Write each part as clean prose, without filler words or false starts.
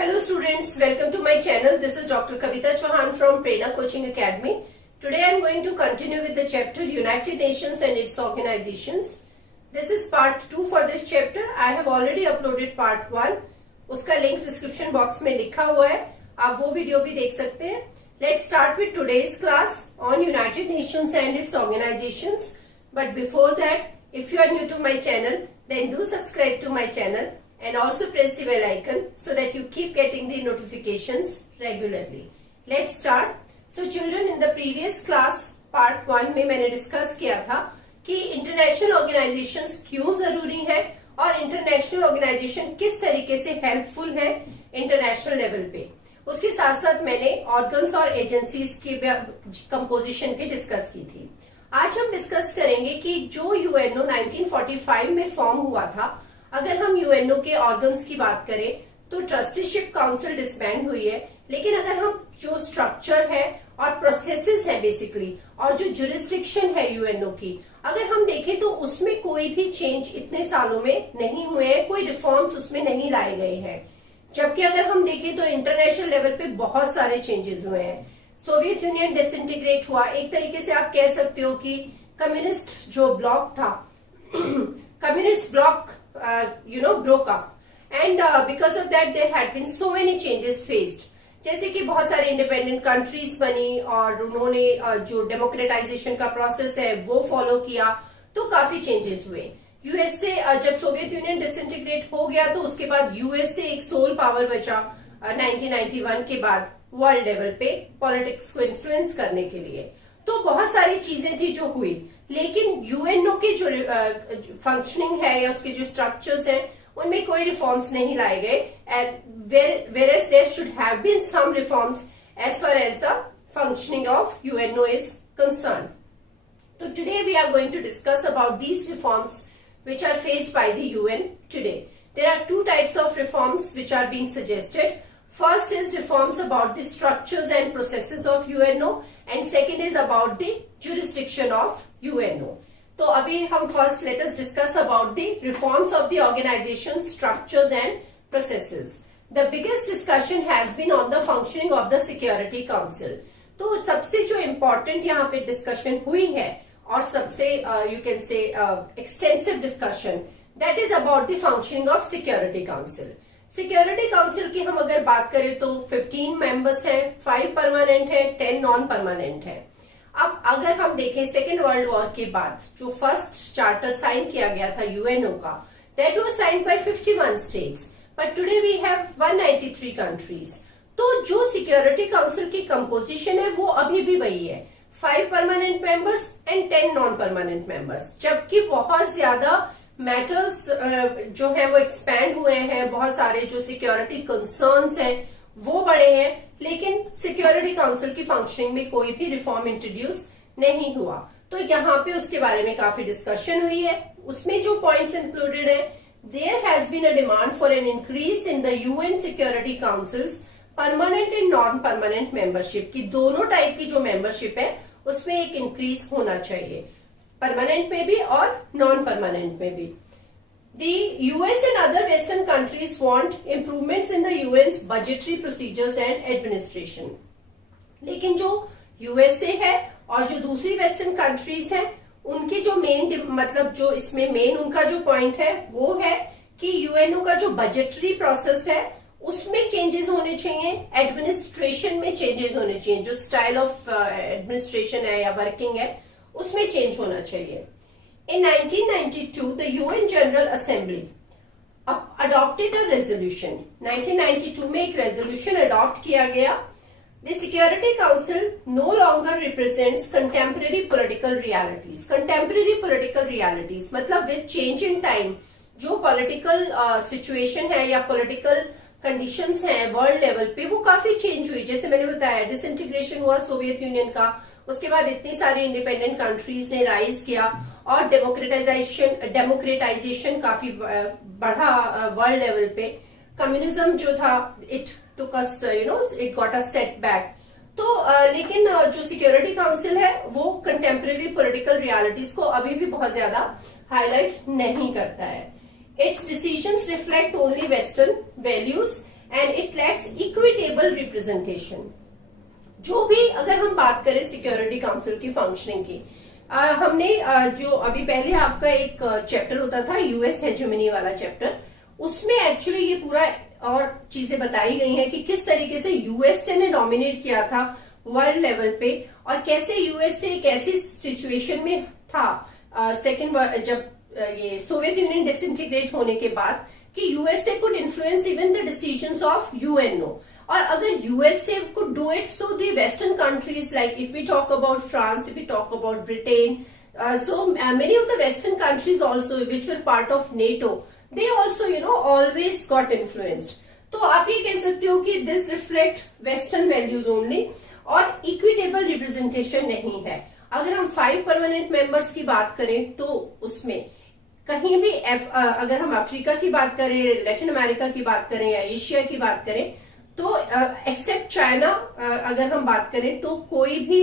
Hello students, welcome to my channel. This is Dr. Kavita Chauhan from Prerna Coaching Academy. Today I am going to continue with the chapter United Nations and its Organizations. This is part 2 for this chapter. I have already uploaded part 1. उसका link description box में लिखा हुआ है, आप वो video भी देख सकते हैं. Let's start with today's class on United Nations and its Organizations. But before that, if you are new to my channel, then do subscribe to my channel and also press the bell icon so that you keep getting the notifications regularly. Let's start. So children, in the previous class part 1 में मैंने discuss किया था कि international organisations क्यों जरूरी है और international organisation किस तरीके से हेल्पफुल है इंटरनेशनल लेवल पे. उसके साथ साथ मैंने ऑर्गन्स और एजेंसीज की कंपोजिशन भी डिस्कस की थी. आज हम डिस्कस करेंगे कि जो यूएनओ 1945 में फॉर्म हुआ था, अगर हम यूएनओ के ऑर्गन्स की बात करें तो ट्रस्टीशिप काउंसिल डिसबैंड हुई है, लेकिन अगर हम जो स्ट्रक्चर है और प्रोसेसेस है बेसिकली और जो जुरिस्डिक्शन है यूएनओ की, अगर हम देखें तो उसमें कोई भी चेंज इतने सालों में नहीं हुए हैं, कोई रिफॉर्म्स उसमें नहीं लाए गए हैं. जबकि अगर हम देखें तो इंटरनेशनल लेवल पे बहुत सारे चेंजेस हुए हैं. सोवियत यूनियन डिसइंटीग्रेट हुआ, एक तरीके से आप कह सकते हो कि कम्युनिस्ट जो ब्लॉक था communist bloc broke up, and because of that there had been so many changes faced. जैसे कि बहुत सारे इंडिपेंडेंट कंट्रीज बनी और उन्होंने जो डेमोक्रेटाइजेशन का प्रोसेस है वो फॉलो किया, तो काफी चेंजेस हुए. यूएसए जब सोवियत यूनियन डिसइंटीग्रेट हो गया तो उसके बाद यूएसए एक सोल पावर बचा 1991 के बाद वर्ल्ड लेवल पे पॉलिटिक्स को इन्फ्लुएंस करने के लिए. तो बहुत सारी चीजें थी जो हुई, लेकिन यूएनओ की जो फंक्शनिंग है या उसके जो स्ट्रक्चर्स हैं उनमें कोई रिफॉर्म्स नहीं लाए गए. whereas there should have been some reforms as far as the functioning of UNO is concerned. So today we are going to discuss about these reforms which are faced by the UN today. There are two types of reforms which are being suggested. First is reforms about the structures and processes of UNO, and second is about the jurisdiction of UNO. तो अभी हम first let us discuss about the reforms of the organization, structures and processes. The biggest discussion has been on the functioning of the Security Council. तो सबसे जो important यहाँ पे discussion हुई है और सबसे you can say extensive discussion, that is about the functioning of Security Council. Security council की हम अगर बात करें तो 15 मेंबर्स हैं, 5 परमानेंट हैं, 10 नॉन परमानेंट हैं. अब अगर हम देखें सेकेंड वर्ल्ड वॉर के बाद जो फर्स्ट चार्टर साइन किया गया था यूएनओ का, that was signed by 51 states, but today we have 193 countries. तो जो सिक्योरिटी काउंसिल की कंपोजिशन है वो अभी भी वही है, 5 permanent members and 10 non permanent members. जबकि बहुत ज्यादा मैटर्स जो है वो एक्सपैंड हुए हैं, बहुत सारे जो सिक्योरिटी कंसर्न्स हैं वो बढ़े हैं, लेकिन सिक्योरिटी काउंसिल की फंक्शनिंग में कोई भी रिफॉर्म इंट्रोड्यूस नहीं हुआ. तो यहाँ पे उसके बारे में काफी डिस्कशन हुई है. उसमें जो पॉइंट्स इंक्लूडेड है, there has been a demand for an increase in the UN security council's permanent and non permanent membership की, दोनों टाइप की जो मेंबरशिप है उसमें एक इंक्रीज होना चाहिए, परमानेंट में भी और नॉन परमानेंट में भी. The US and other Western countries want improvements in the UN's budgetary procedures and administration. लेकिन जो USA है और जो दूसरी वेस्टर्न कंट्रीज हैं उनके जो मेन मतलब जो इसमें मेन उनका जो पॉइंट है वो है कि यूएनओ का जो बजटरी प्रोसेस है उसमें चेंजेस होने चाहिए, एडमिनिस्ट्रेशन में चेंजेस होने चाहिए, जो स्टाइल ऑफ एडमिनिस्ट्रेशन है या वर्किंग है उसमें चेंज होना चाहिए. In 1992, the UN General Assembly adopted a resolution. 1992 में एक resolution adopt किया गया. The Security Council no longer represents contemporary political realities. Contemporary political realities मतलब with change in time जो political situation है या political conditions हैं वर्ल्ड लेवल पे वो काफी चेंज हुई. जैसे मैंने बताया डिसइंटीग्रेशन हुआ सोवियत यूनियन का, उसके बाद इतनी सारी इंडिपेंडेंट कंट्रीज ने राइज किया और डेमोक्रेटाइजेशन काफी बढ़ा वर्ल्ड लेवल पे. कम्युनिज्म जो था it took us it got a setback. तो लेकिन जो सिक्योरिटी काउंसिल है वो कंटेम्परेरी पॉलिटिकल रियलिटीज को अभी भी बहुत ज्यादा हाईलाइट नहीं करता है. Its decisions reflect only Western values and it lacks equitable representation. जो भी अगर हम बात करें सिक्योरिटी काउंसिल की फंक्शनिंग की, हमने जो अभी पहले आपका एक चैप्टर होता था यूएस हेजेमनी वाला चैप्टर, उसमें एक्चुअली ये पूरा और चीजें बताई गई हैं कि किस तरीके से यूएसए ने डोमिनेट किया था वर्ल्ड लेवल पे, और कैसे यूएसए एक ऐसी सिचुएशन में था सेकेंड जब ये सोवियत यूनियन डिसइंटीग्रेट होने के बाद कि USA could influence even the decisions of UNO. और अगर USA could do it, so the western countries, like if we talk about France, if we talk about Britain, many of the western countries also which were part of NATO, they also always got influenced. तो आप ये कह सकते हो कि this reflect western values only और equitable representation नहीं है. अगर हम 5 परमानेंट मेंबर्स की बात करें तो उसमें कहीं भी अगर हम अफ्रीका की बात करें, लैटिन अमेरिका की बात करें या एशिया की बात करें, तो एक्सेप्ट चाइना अगर हम बात करें तो कोई भी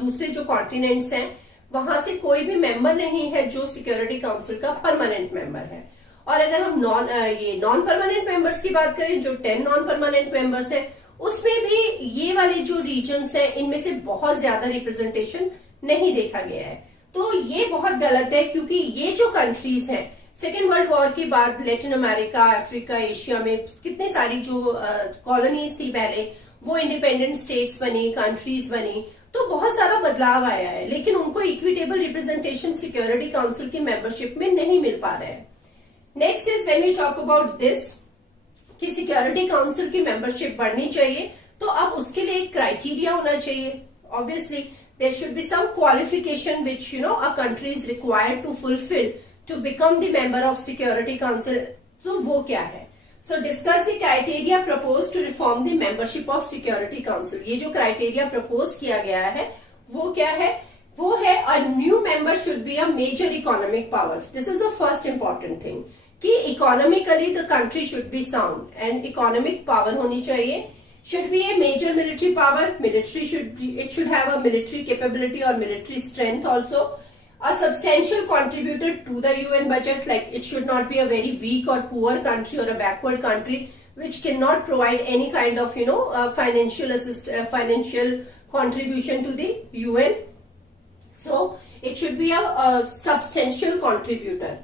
दूसरे जो कॉन्टिनेंट्स हैं वहां से कोई भी मेंबर नहीं है जो सिक्योरिटी काउंसिल का परमानेंट मेंबर है. और अगर हम नॉन परमानेंट मेंबर्स की बात करें, जो 10 नॉन परमानेंट मेंबर्स हैं, उसमें भी ये वाले जो रीजन्स हैं इनमें से बहुत ज्यादा रिप्रेजेंटेशन नहीं देखा गया है. तो ये बहुत गलत है, क्योंकि ये जो कंट्रीज हैं सेकेंड वर्ल्ड वॉर के बाद लैटिन अमेरिका, अफ्रीका, एशिया में कितनी सारी जो कॉलोनीज थी पहले, वो इंडिपेंडेंट स्टेट्स बनी, कंट्रीज बनी, तो बहुत सारा बदलाव आया है, लेकिन उनको इक्विटेबल रिप्रेजेंटेशन सिक्योरिटी काउंसिल की मेंबरशिप में नहीं मिल पा रहा है. Next is when we talk about this कि सिक्योरिटी काउंसिल की मेंबरशिप बढ़नी चाहिए, तो अब उसके लिए एक क्राइटेरिया होना चाहिए. Obviously there should be some qualification which a country is required to fulfil to become the member of Security Council. So वो क्या है? So discuss the criteria proposed to reform the membership of Security Council. ये जो criteria propose किया गया है वो क्या है? वो है a new member should be a major economic power. This is the first important thing कि economically the country should be sound and economic power होनी चाहिए. Should be a major military power. Military should have a military capability or military strength also. A substantial contributor to the UN budget, like it should not be a very weak or poor country or a backward country which cannot provide any kind of financial contribution to the UN. So it should be a substantial contributor.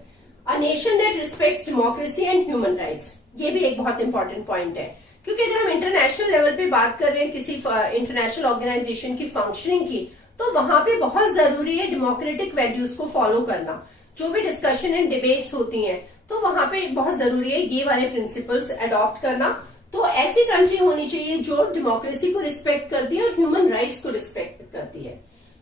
A nation that respects democracy and human rights. ये भी एक बहुत important point है, क्योंकि अगर हम international level पे बात कर रहे हैं किसी इंटरनेशनल ऑर्गेनाइजेशन की फंक्शनिंग की, तो वहां पे बहुत जरूरी है डेमोक्रेटिक वैल्यूज को फॉलो करना. जो भी डिस्कशन एंड डिबेट्स होती हैं तो वहां पे बहुत जरूरी है ये वाले प्रिंसिपल्स अडॉप्ट करना. तो ऐसी कंट्री होनी चाहिए जो डेमोक्रेसी को रिस्पेक्ट करती है और ह्यूमन राइट्स को रिस्पेक्ट करती है.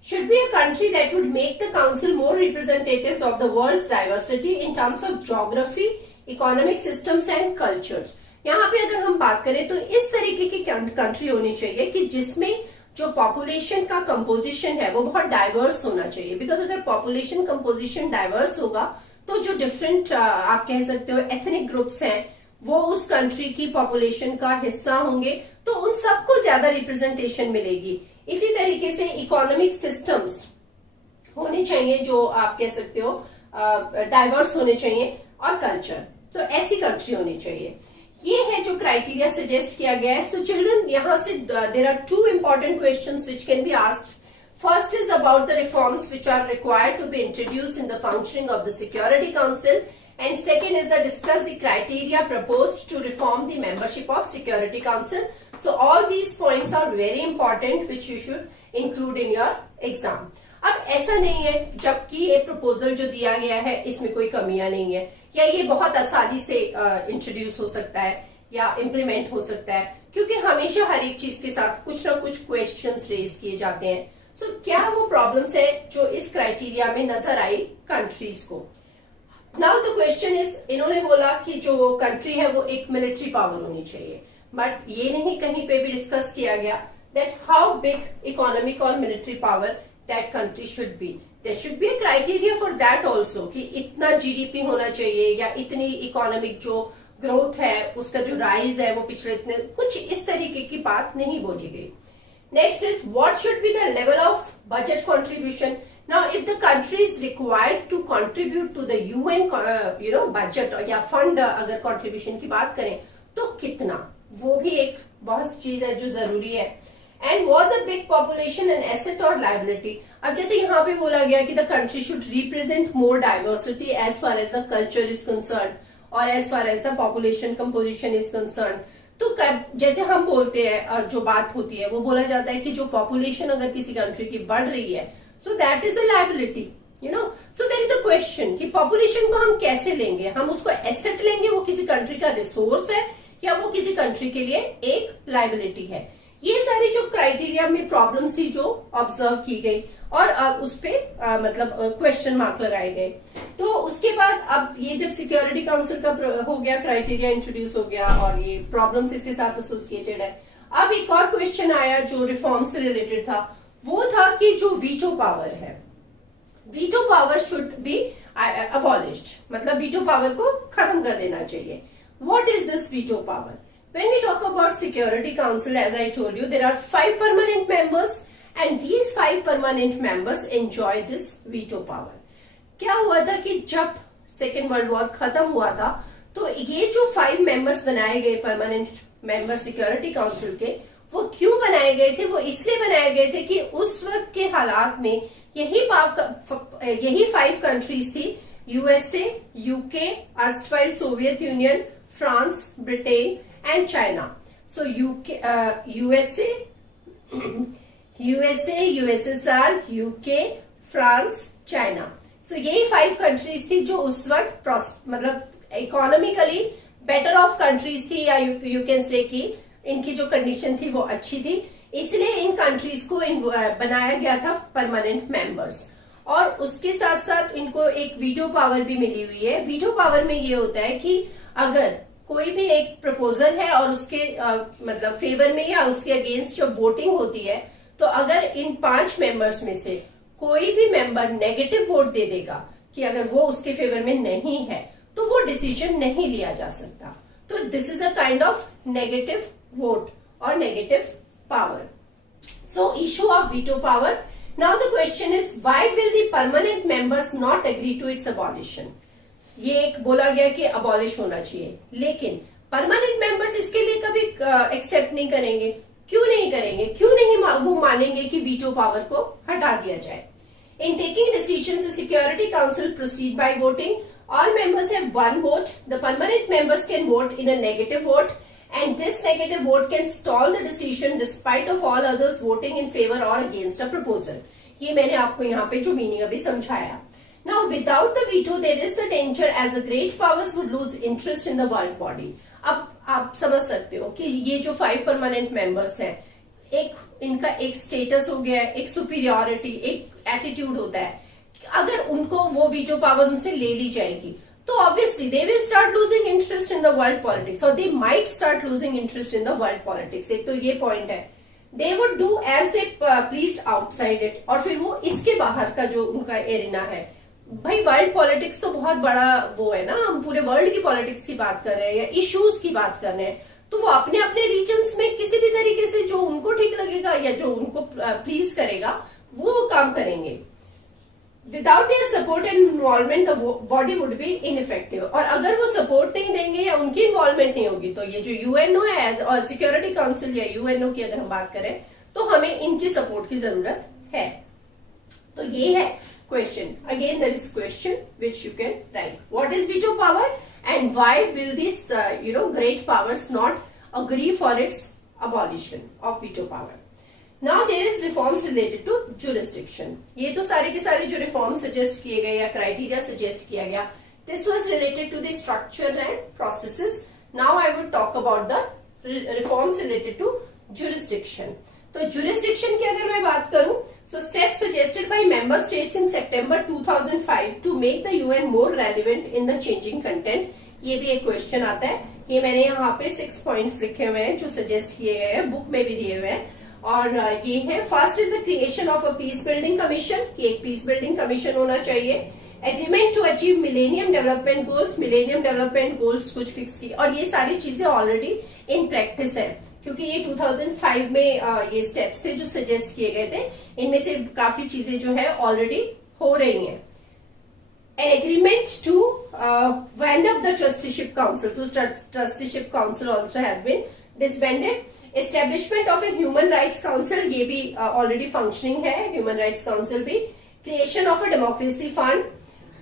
Should be a country that would make the council more representatives of the world's diversity in terms of geography, economic systems and cultures. यहाँ पे अगर हम बात करें तो इस तरीके की कंट्री होनी चाहिए कि जिसमें जो पॉपुलेशन का कंपोजिशन है वो बहुत डाइवर्स होना चाहिए. बिकॉज अगर पॉपुलेशन कंपोजिशन डाइवर्स होगा तो जो डिफरेंट आप कह सकते हो एथनिक ग्रुप्स हैं वो उस कंट्री की पॉपुलेशन का हिस्सा होंगे, तो उन सबको ज्यादा रिप्रेजेंटेशन मिलेगी. इसी तरीके से इकोनॉमिक सिस्टम्स होने चाहिए जो आप कह सकते हो डाइवर्स होने चाहिए, और कल्चर. तो ऐसी कंट्री होनी चाहिए. ये है जो क्राइटेरिया सजेस्ट किया गया है. सो चिल्ड्रन, यहाँ से there are 2 important questions which can be asked. First is about the reforms which are required to be introduced in the functioning of the Security Council, and second is the discuss the criteria proposed to reform the membership of Security Council. So all these points are very important which you should include in your exam. अब ऐसा नहीं है जबकि ये proposal जो दिया गया है इसमें कोई कमियां नहीं है, या ये बहुत आसानी से इंट्रोड्यूस हो सकता है या इम्प्लीमेंट हो सकता है, क्योंकि हमेशा हर एक चीज के साथ कुछ ना कुछ क्वेश्चंस रेज किए जाते हैं. सो क्या वो प्रॉब्लम्स है जो इस क्राइटेरिया में नजर आई कंट्रीज को? नाउ द क्वेश्चन इज, इन्होंने बोला कि जो कंट्री है वो एक मिलिट्री पावर होनी चाहिए, बट ये नहीं कहीं पे भी डिस्कस किया गया दैट हाउ बिग इकोनॉमिक और military power that country should be. There should be a criteria for that also कि इतना जीडीपी होना चाहिए या इतनी इकोनॉमिक जो ग्रोथ है उसका जो राइज है वो पिछले इतने, कुछ इस तरीके की बात नहीं बोली गई. Next is what should be the level of budget contribution. Now, if the country is required to contribute to the UN, budget या fund अगर contribution की बात करें तो कितना, वो भी एक बहुत चीज है जो जरूरी है। And was a big population an asset और लाइबिलिटी। अब जैसे यहाँ पे बोला गया कि the country should represent more diversity as far as the culture is concern और as far as the population composition is concern. तो जैसे हम बोलते हैं, जो बात होती है वो बोला जाता है कि जो पॉपुलेशन अगर किसी कंट्री की बढ़ रही है, so that is a liability, you know. So there is a question कि पॉपुलेशन को हम कैसे लेंगे, हम उसको एसेट लेंगे, वो किसी कंट्री का रिसोर्स है, या वो किसी कंट्री के लिए एक लाइबिलिटी है। ये सारी जो क्राइटेरिया में प्रॉब्लम्स थी जो ऑब्जर्व की गई और उस पे मतलब क्वेश्चन मार्क लगाए गए। तो उसके बाद अब ये जब सिक्योरिटी काउंसिल का हो गया, क्राइटेरिया इंट्रोड्यूस हो गया और ये प्रॉब्लम्स इसके साथ एसोसिएटेड है। अब एक और क्वेश्चन आया जो रिफॉर्म से रिलेटेड था, वो था कि जो वीटो पावर है, veto power should be abolished, मतलब वीटो पावर को खत्म कर देना चाहिए। What is this veto power? When we talk about Security Council, as I told you, there are 5 permanent members and these 5 permanent members enjoy this veto power. क्या हुआ था कि जब सेकेंड वर्ल्ड वॉर खत्म हुआ था, तो ये जो 5 मेंबर्स बनाए गए परमानेंट मेंबर सिक्योरिटी काउंसिल के, वो क्यों बनाए गए थे? वो इसलिए बनाए गए थे कि उस वक्त के हालात में यही 5 कंट्रीज थी, USA, UK, erstwhile Soviet union, France, Britain and China. So USA, USSR, UK, France, China. So यही 5 कंट्रीज थी जो उस वक्त मतलब इकोनॉमिकली बेटर ऑफ कंट्रीज थी, या यू कैन से कि इनकी जो कंडीशन थी वो अच्छी थी, इसलिए इन कंट्रीज को बनाया गया था परमानेंट मेंबर्स। और उसके साथ साथ इनको एक वीटो पावर भी मिली हुई है। वीटो पावर में ये होता है कि अगर कोई भी एक प्रपोजल है और उसके मतलब फेवर में या उसके अगेंस्ट जब वोटिंग होती है, तो अगर इन 5 मेंबर्स में से कोई भी मेंबर नेगेटिव वोट दे देगा कि अगर वो उसके फेवर में नहीं है, तो वो डिसीजन नहीं लिया जा सकता। तो this is a kind of negative vote और negative power. So issue of veto power. Now the question is why will the permanent members not agree to its abolition? ये एक बोला गया कि अबॉलिश होना चाहिए, लेकिन परमानेंट मेंबर्स इसके लिए कभी एक्सेप्ट नहीं करेंगे। क्यों नहीं करेंगे? क्यों नहीं वो मानेंगे कि वीटो पावर को हटा दिया जाए? In taking decisions the security council proceed bye voting. All members have 1 vote. The permanent members can vote in a negative vote and this negative vote can stall the decision despite of all others voting in favor or against a proposal. ये मैंने आपको यहाँ पे जो meaning अभी समझाया। Now, without the veto, there is the danger as the great powers would lose interest in the world body. अब आप समझ सकते हो कि ये जो 5 परमानेंट मेंबर्स हैं, इनका एक स्टेटस हो गया है, एक सुपीरियोरिटी, एक एटीट्यूड होता है। अगर उनको वो वीटो पावर उनसे ले ली जाएगी, तो obviously they will start losing interest in the world politics, और they might start losing interest in the world politics. एक तो ये पॉइंट है। They would do as they pleased outside it, और फिर वो इसके बाहर का जो उनका एरिना है, भाई वर्ल्ड पॉलिटिक्स तो बहुत बड़ा वो है ना, हम पूरे वर्ल्ड की पॉलिटिक्स की बात कर रहे हैं या इश्यूज की बात कर रहे हैं, तो वो अपने अपने रीजन्स में किसी भी तरीके से जो उनको ठीक लगेगा या जो उनको प्लीज करेगा वो काम करेंगे। Without their support and involvement the body would be ineffective. और अगर वो सपोर्ट नहीं देंगे या उनकी इन्वॉल्वमेंट नहीं होगी, तो ये जो यूएनओ है और सिक्योरिटी काउंसिल या यूएनओ की अगर हम बात करें, तो हमें इनकी सपोर्ट की जरूरत है। तो ये है question. Again, there is question which you can write. What is veto power and why will these great powers not agree for its abolition of veto power? Now there is reforms related to jurisdiction. ये तो सारे के सारे जो reforms suggest किए गए या criteria suggest किया गया, this was related to the structure and processes. Now I will talk about the reforms related to jurisdiction. तो jurisdiction की अगर मैं बात करूं, so steps suggested by member states in September 2005 to make the UN more relevant in the changing content. ये भी एक question आता है। ये मैंने यहाँ पे 6 पॉइंट्स लिखे हुए हैं जो सजेस्ट किए गए हैं, बुक में भी दिए हुए हैं। और ये है, first is the creation of a peace building commission, कि एक पीस बिल्डिंग कमीशन होना चाहिए। Agreement to achieve millennium development goals, millennium development goals कुछ फिक्स की, और ये सारी चीजें ऑलरेडी इन प्रैक्टिस है, क्योंकि ये 2005 में ये स्टेप्स थे जो सजेस्ट किए गए थे। इनमें से काफी चीजें जो है ऑलरेडी हो रही हैं। An agreement to wind up the trusteeship council. So trusteeship council also has been disbanded. Establishment of a human rights council, ये भी ऑलरेडी फंक्शनिंग है, ह्यूमन राइट्स काउंसिल भी। Creation of a democracy fund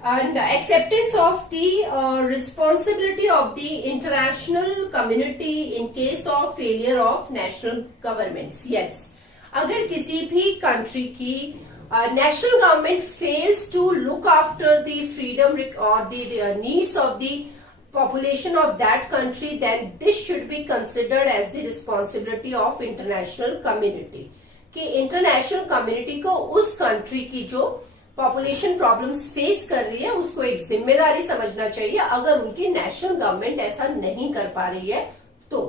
and acceptance of the responsibility of the international community in case of failure of national governments. Yes, अगर किसी भी country की national government fails to look after the freedom or the needs of the population of that country, then this should be considered as the responsibility of international community. कि international community को उस country की जो population problems face कर रही है उसको एक जिम्मेदारी समझना चाहिए, अगर उनकी नेशनल गवर्नमेंट ऐसा नहीं कर पा रही है तो।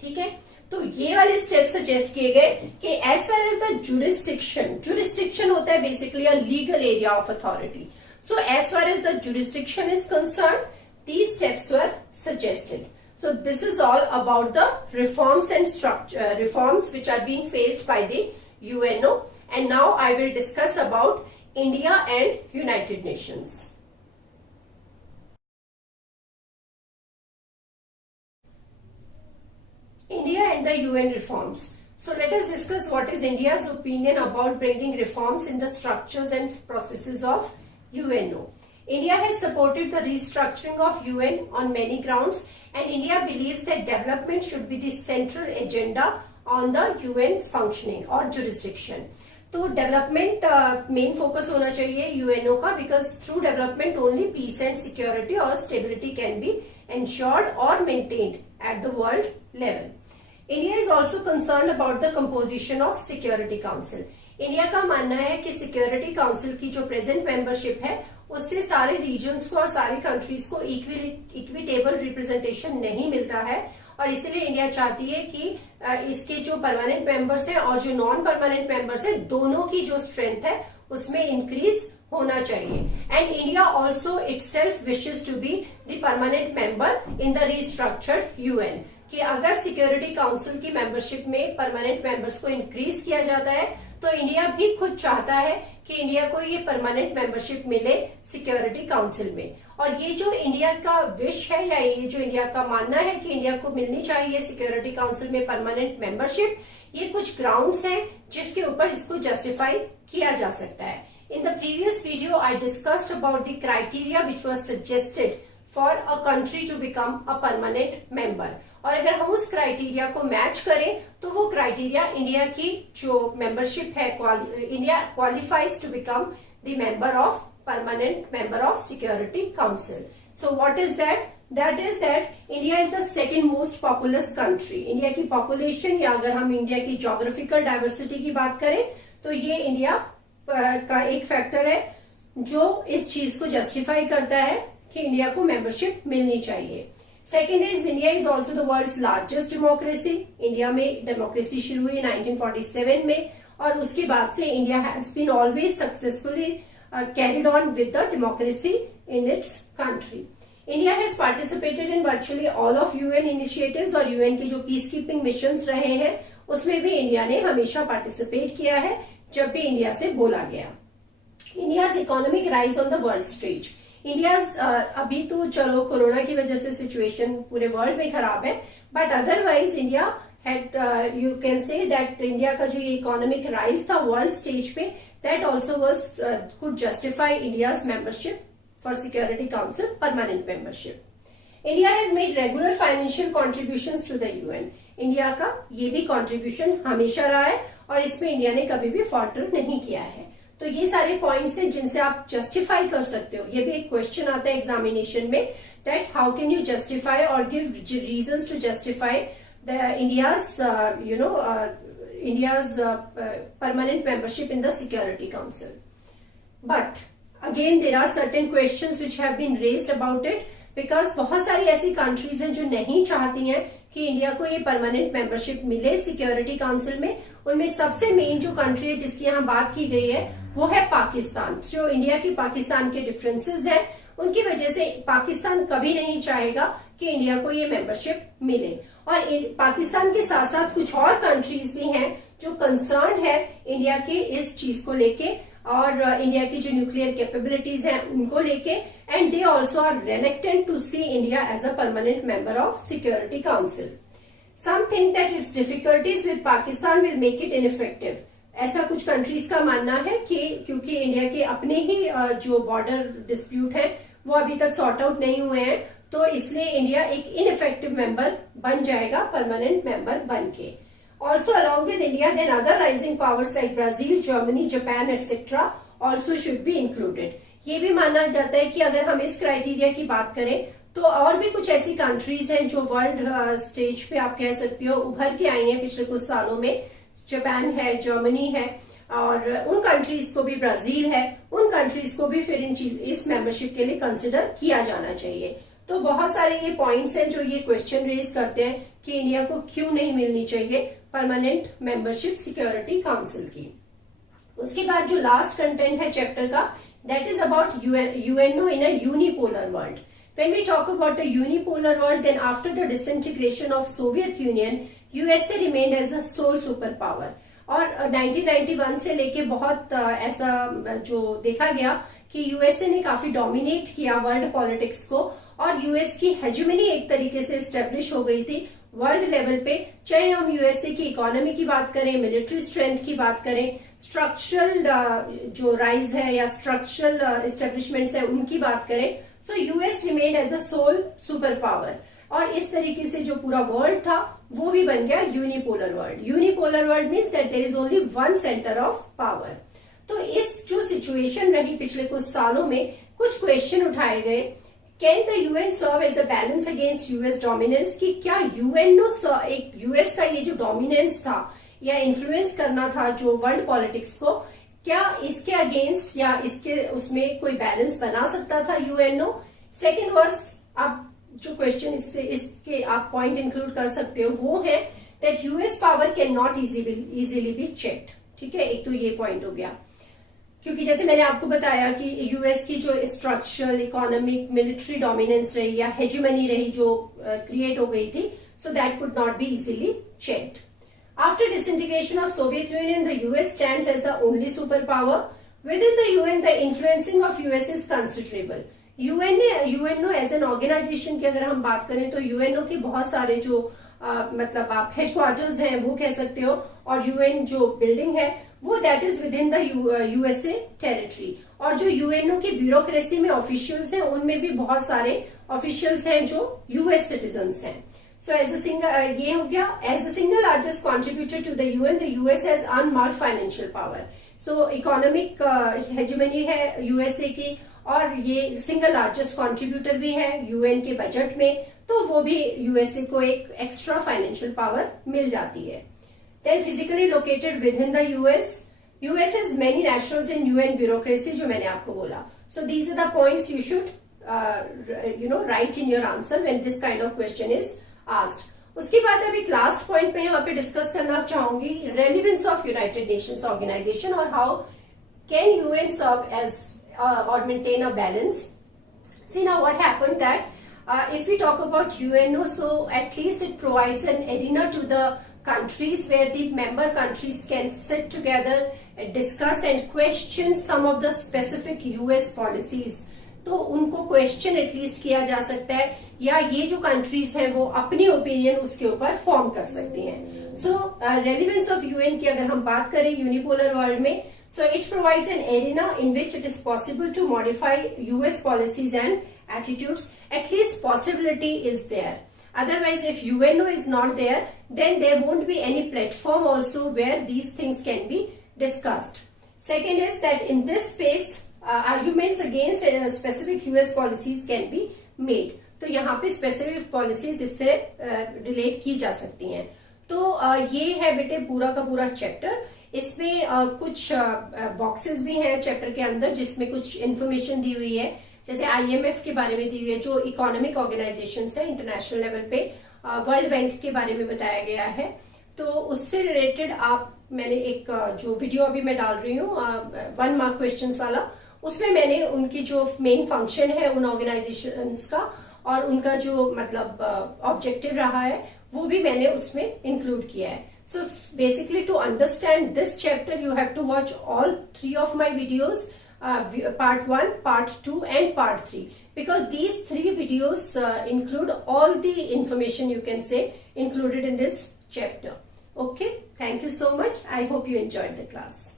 ठीक है, तो ये वाले स्टेप सजेस्ट किए गए कि as far as the jurisdiction, jurisdiction होता है basically a legal area of authority, so as far as the jurisdiction is concern these steps were suggested. So this is all about the reforms and reforms which are being faced by the UNO, and now I will discuss about India and United Nations. India and the UN reforms. So let us discuss what is India's opinion about bringing reforms in the structures and processes of UNO. India has supported the restructuring of UN on many grounds, and India believes that development should be the central agenda on the UN's functioning or jurisdiction. तो development main focus होना चाहिए UNO का, because through development only peace and security और stability can be ensured or maintained at the world level. India is also concerned about the composition of Security Council. India का मानना है कि security council की जो present membership है उससे सारे रीजन्स को और सारी कंट्रीज को इक्विटेबल रिप्रेजेंटेशन नहीं मिलता है, और इसलिए इंडिया चाहती है कि इसके जो परमानेंट मेंबर्स हैं और जो नॉन परमानेंट मेंबर्स हैं दोनों की जो स्ट्रेंथ है उसमें इंक्रीज होना चाहिए. And India also itself wishes to be the permanent member in the restructured UN, कि अगर सिक्योरिटी काउंसिल की मेंबरशिप में परमानेंट मेंबर्स को इंक्रीज किया जाता है तो इंडिया भी खुद चाहता है कि इंडिया को ये परमानेंट मेंबरशिप मिले सिक्योरिटी काउंसिल में. और ये जो इंडिया का विश है या ये जो इंडिया का मानना है कि इंडिया को मिलनी चाहिए सिक्योरिटी काउंसिल में परमानेंट मेंबरशिप, ये कुछ ग्राउंड्स हैं जिसके ऊपर इसको जस्टिफाई किया जा सकता है. In the previous video, I discussed about the criteria which was suggested for a country to become a permanent member. और अगर हम उस क्राइटेरिया को मैच करें तो वो क्राइटेरिया इंडिया की जो मेंबरशिप है, India qualifies to become the member of permanent member of security council. So what is that? That is that India is the second most populous country. India की population या अगर हम India की geographical diversity की बात करें तो ये इंडिया का एक फैक्टर है जो इस चीज को जस्टिफाई करता है कि इंडिया को मेंबरशिप मिलनी चाहिए. Second is India is also the world's largest democracy. India में डेमोक्रेसी शुरू हुई 1947 में और उसके बाद से India has been always successfully carried on with the democracy in its country. India has participated in virtually all of UN initiatives, और UN के जो पीस कीपिंग मिशन रहे हैं उसमें भी इंडिया ने हमेशा पार्टिसिपेट किया है जब भी इंडिया से बोला गया. India's economic rise on the world stage. India's अभी तो चलो कोरोना की वजह से सिचुएशन पूरे वर्ल्ड में खराब है, but otherwise India had you can say that India का जो ये इकोनॉमिक राइज था वर्ल्ड स्टेज पे, that also was could justify India's membership for security council permanent membership. India has made regular financial contributions to the UN. India का ये भी contribution हमेशा रहा है और इसमें इंडिया ने कभी भी फॉल्टर नहीं किया है. तो ये सारे पॉइंट्स हैं जिनसे आप जस्टिफाई कर सकते हो. ये भी एक क्वेश्चन आता है एग्जामिनेशन में, that how can you justify और give reasons to justify the India's India's permanent membership in the security council. But again there are certain questions which have been raised about it, because बहुत सारी ऐसी countries हैं जो नहीं चाहती हैं कि इंडिया को ये परमानेंट मेंबरशिप मिले सिक्योरिटी काउंसिल में. उनमें सबसे मेन जो कंट्री है जिसकी यहाँ बात की गई है वो है पाकिस्तान. जो इंडिया की पाकिस्तान के डिफरेंसेस हैं उनकी वजह से पाकिस्तान कभी नहीं चाहेगा कि इंडिया को ये मेंबरशिप मिले. और पाकिस्तान के साथ साथ कुछ और कंट्रीज भी हैं जो कंसर्न है इंडिया के इस चीज को लेके और इंडिया की जो न्यूक्लियर कैपेबिलिटीज हैं उनको लेके, and they also are reluctant to see India as a permanent member of security council. Some think that its difficulties with Pakistan will make it ineffective. ऐसा कुछ कंट्रीज का मानना है कि क्योंकि इंडिया के अपने ही जो बॉर्डर डिस्प्यूट है वो अभी तक सॉर्ट आउट नहीं हुए हैं, तो इसलिए इंडिया एक इनइफेक्टिव मेंबर बन जाएगा परमानेंट मेंबर बन के. Also along with India then other rising powers like Brazil, Germany, Japan etcetera also should be included. ये भी माना जाता है कि अगर हम इस क्राइटेरिया की बात करें तो और भी कुछ ऐसी कंट्रीज हैं जो वर्ल्ड स्टेज पे आप कह सकते हो उभर के आई हैं पिछले कुछ सालों में. जापान है, जर्मनी है, और उन कंट्रीज को भी, ब्राजील है, उन कंट्रीज को भी फिर इस मेंबरशिप के लिए कंसिडर किया जाना चाहिए. तो बहुत सारे ये पॉइंट्स हैं जो ये क्वेश्चन रेज करते हैं कि इंडिया को क्यों नहीं मिलनी चाहिए परमानेंट मेंबरशिप सिक्योरिटी काउंसिल की. उसके बाद जो लास्ट कंटेंट है चैप्टर का, that is about UNO in a unipolar world. When we talk about a unipolar world, then after the disintegration of Soviet Union, USA remained as the sole superpower. और 1991 से लेके बहुत ऐसा जो देखा गया कि यूएसए ने काफी डोमिनेट किया वर्ल्ड पॉलिटिक्स को, और यूएस की हेजेमनी एक तरीके से एस्टेब्लिश हो गई थी वर्ल्ड लेवल पे. चाहे हम यूएसए की इकोनॉमी की बात करें, मिलिट्री स्ट्रेंथ की बात करें, स्ट्रक्चरल जो राइज है या स्ट्रक्चरल एस्टेब्लिशमेंट्स है उनकी बात करें, so US remained as the sole super power. और इस तरीके से जो पूरा वर्ल्ड था वो भी बन गया unipolar world. Unipolar world means that there is only one centre of power. तो इस जो सिचुएशन रही पिछले कुछ सालों में, कुछ क्वेश्चन उठाए गए. Can the UN serve as a balance against US dominance, कि क्या यूएनओ एक यूएस का ये जो डोमिनेंस था या इन्फ्लुएंस करना था जो वर्ल्ड पॉलिटिक्स को, क्या इसके अगेंस्ट या इसके उसमें कोई बैलेंस बना सकता था यूएनओ. सेकेंड वर्स, आप जो क्वेश्चन इसके आप पॉइंट इंक्लूड कर सकते हो वो है that US power can not easily be checked. ठीक है, एक तो ये पॉइंट हो गया, क्योंकि जैसे मैंने आपको बताया कि यूएस की जो स्ट्रक्चरल, इकोनॉमिक, मिलिट्री डोमिनेंस रही या हेजेमनी रही जो क्रिएट हो गई थी, so that could not be easily checked. After disintegration of Soviet Union, the US stands as the only superpower. Within the UN, the influencing of US is considerable. UNO as an organization की अगर हम बात करें तो UNO के बहुत सारे जो मतलब आप हेडक्वार्टर्स हैं वो कह सकते हो, और UN जो बिल्डिंग है वो that is with in the USA territory. और जो यूएनओ की ब्यूरोक्रेसी में ऑफिशियल्स हैं उनमें भी बहुत सारे ऑफिशियल्स हैं जो यूएस सिटीजन्स हैं. So as the single ये हो गया, as the single largest contributor to the UN, the US has unmarked financial power. So economic hegemony है USA की, और ये सिंगल लार्जेस्ट कंट्रीब्यूटर भी है यूएन के बजट में, तो वो भी यूएसए को एक एक्स्ट्रा फाइनेंशियल पावर मिल जाती है. Then physically located within the US has many nationals in UN bureaucracy, जो मैंने आपको बोला. So these are the points you should write in your answer when this kind of question is asked. उसके बाद अब एक लास्ट पॉइंट में यहाँ पे डिस्कस करना चाहूंगी, relevance of united nations organization और how can UN serve as और maintain a balance. See now what happened that if we talk about UNO, so at least it provides an arena to the countries where the member countries can sit together and discuss and question some of the specific US policies. तो उनको question at least किया जा सकता है, या ये जो countries हैं वो अपनी ओपिनियन उसके ऊपर फॉर्म कर सकती हैं. सो रेलिवेंस ऑफ यूएन की अगर हम बात करें यूनिपोलर वर्ल्ड में, so it provides an arena in which it is possible to modify US policies and attitudes. At least possibility is there. Otherwise, if UNO is not there, then there won't be any platform also where these things can be discussed. Second is that in this space, arguments against specific US policies can be made. तो यहाँ पे specific policies इससे relate की जा सकती हैं. तो ये है बेटे पूरा का पूरा चैप्टर. इसमें कुछ बॉक्सेस भी हैं चैप्टर के अंदर जिसमें कुछ इन्फॉर्मेशन दी हुई है, जैसे IMF के बारे में दी हुई है जो इकोनॉमिक ऑर्गेनाइजेशन है इंटरनेशनल लेवल पे, वर्ल्ड बैंक के बारे में बताया गया है. तो उससे रिलेटेड मैंने एक जो वीडियो अभी मैं डाल रही हूँ 1 मार्क क्वेश्चंस वाला, उसमें मैंने उनकी जो मेन फंक्शन है उन ऑर्गेनाइजेशंस का और उनका जो मतलब ऑब्जेक्टिव रहा है वो भी मैंने उसमें इंक्लूड किया है. So basically to understand this chapter you have to watch all 3 of my videos. part 1, part 2 and part 3, because these 3 videos include all the information, you can say, included in this chapter. Okay, thank you so much. I hope you enjoyed the class.